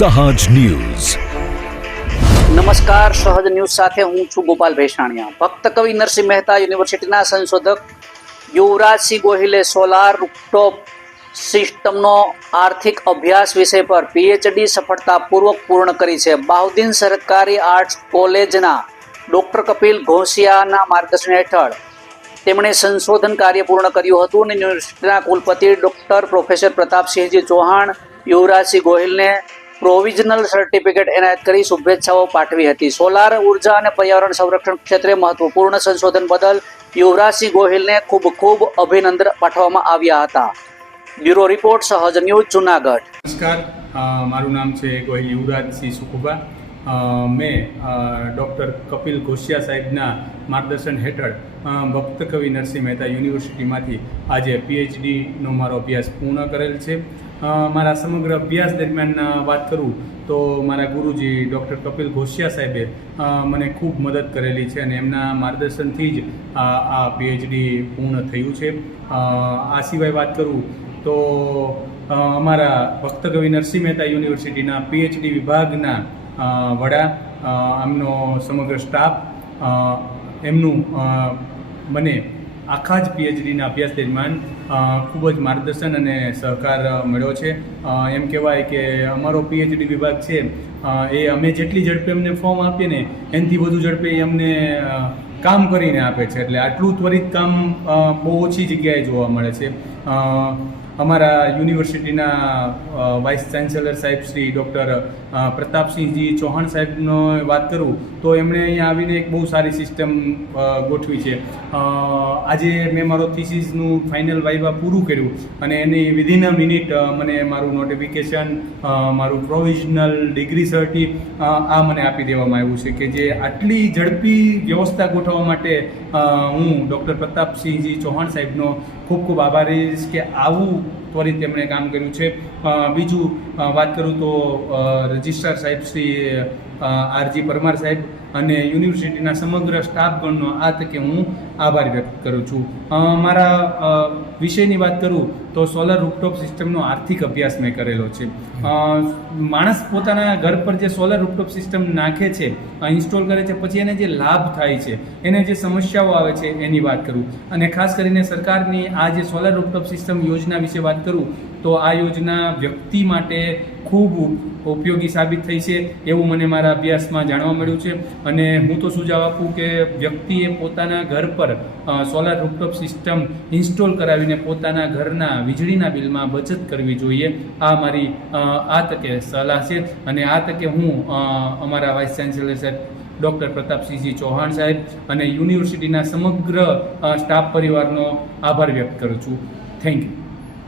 સહજ ન્યૂઝ। નમસ્કાર, સહજ ન્યૂઝ સાથે હું છું ગોપાલ ભેસાણિયા। ભક્ત કવિ નરસિંહ મહેતા યુનિવર્સિટીના સંશોધક યુવરાજસિંહ ગોહિલે સોલાર રૂફટોપ સિસ્ટમનો આર્થિક અભ્યાસ વિષય પર પીએચડી સફળતાપૂર્વક પૂર્ણ કરી છે। બાઉદ્દીન સરકારી આર્ટ્સ કોલેજના ડૉક્ટર કપિલ ઘોસિયાના માર્ગદર્શન હેઠળ તેમણે સંશોધન કાર્ય પૂર્ણ કર્યું હતું અને યુનિવર્સિટીના કુલપતિ ડૉક્ટર પ્રોફેસર પ્રતાપસિંહજી ચૌહાણ યુવરાજસિંહ ગોહિલને પ્રોવિઝનલ સર્ટિફિકેટ એનાયત કરી શુભેચ્છાઓ પાઠવી હતી। સોલાર ઉર્જા અને પર્યાવરણ સંરક્ષણ ક્ષેત્રે મહત્વપૂર્ણ સંશોધન બદલ યુવરાજસિંહ ગોહિલને ખૂબ ખૂબ અભિનંદન પાઠવવામાં આવ્યા હતા। બ્યુરો રિપોર્ટ, સહજ ન્યૂઝ, જુનાગઢ। નમસ્કાર, મારું નામ છે ગોહિલ યુવરાજસિંહ સુખુબા। મેં ડૉક્ટર કપિલ ઘોસિયા સાહેબના માર્ગદર્શન હેઠળ ભક્ત કવિ નરસિંહ મહેતા યુનિવર્સિટીમાંથી આજે પીએચડીનો મારો અભ્યાસ પૂર્ણ કરેલ છે। મારા સમગ્ર અભ્યાસ દરમિયાન વાત કરું તો મારા ગુરુજી ડૉક્ટર કપિલ ઘોસિયા સાહેબે મને ખૂબ મદદ કરેલી છે અને એમના માર્ગદર્શનથી જ આ પીએચડી પૂર્ણ થયું છે। આ સિવાય વાત કરું તો અમારા ભક્ત કવિ નરસિંહ મહેતા યુનિવર્સિટીના પીએચડી વિભાગના વડા, આમનો સમગ્ર સ્ટાફ, એમનું મને આખા જ પીએચડીના અભ્યાસ દરમિયાન ખૂબ જ માર્ગદર્શન અને સહકાર મળ્યો છે। એમ કહેવાય કે અમારો પીએચડી વિભાગ છે એ અમે જેટલી ઝડપે અમને ફોર્મ આપીએ ને એનાથી વધુ ઝડપે અમને કામ કરીને આપે છે, એટલે આટલું ત્વરિત કામ બહુ ઓછી જગ્યાએ જોવા મળે છે। અમારા યુનિવર્સિટીના વાઇસ ચાન્સેલર સાહેબ શ્રી ડૉક્ટર પ્રતાપસિંહજી ચૌહાણ સાહેબનો વાત કરું તો એમણે અહીંયા આવીને એક બહુ સારી સિસ્ટમ ગોઠવી છે। આજે મેં મારો થીસીસનું ફાઇનલ વાઇવા પૂરું કર્યું અને એની વિધિન અ મિનિટ મને મારું નોટિફિકેશન, મારું પ્રોવિઝનલ ડિગ્રી સર્ટી આ મને આપી દેવામાં આવ્યું છે કે જે આટલી ઝડપી વ્યવસ્થા ગોઠવવા માટે હું ડૉક્ટર પ્રતાપસિંહજી ચૌહાણ સાહેબનો ખૂબ ખૂબ આભારી કે આવું ત્વરિત એમણે કામ કર્યું છે। બીજું વાત કરું તો રજિસ્ટ્રાર સાહેબ શ્રી આરજી પરમાર સાહેબ અને યુનિવર્સિટીના સમગ્ર સ્ટાફગણનો આ તકે હું આભાર વ્યક્ત કરું છું। મારા વિષયની વાત કરું તો સોલર રૂફટોપ સિસ્ટમનો આર્થિક અભ્યાસ મેં કરેલો છે। માણસ પોતાના ઘર પર જે સોલર રૂફટોપ સિસ્ટમ નાખે છે, ઇન્સ્ટોલ કરે છે, પછી એને જે લાભ થાય છે, એને જે સમસ્યાઓ આવે છે એની વાત કરું અને ખાસ કરીને સરકારની આ જે સોલર રૂફટોપ સિસ્ટમ યોજના વિશે વાત કરું તો આ યોજના વ્યક્તિ માટે ખૂબ ઉપયોગી સાબિત થઈ છે એવું મને મારા અભ્યાસમાં જાણવા મળ્યું છે અને હું તો સુઝાવ આપું કે વ્યક્તિએ પોતાના ઘર પર સોલાર રૂફટોપ સિસ્ટમ ઇન્સ્ટોલ કરાવીને પોતાના ઘરના વીજળીના બિલમાં બચત કરવી જોઈએ। આ મારી આ તકે સલાહ છે અને આ તકે હું અમારા વાઇસ ચાન્સેલર સાહેબ ડૉક્ટર પ્રતાપસિંહજી ચૌહાણ સાહેબ અને યુનિવર્સિટીના સમગ્ર સ્ટાફ પરિવારનો આભાર વ્યક્ત કરું છું। Thank you.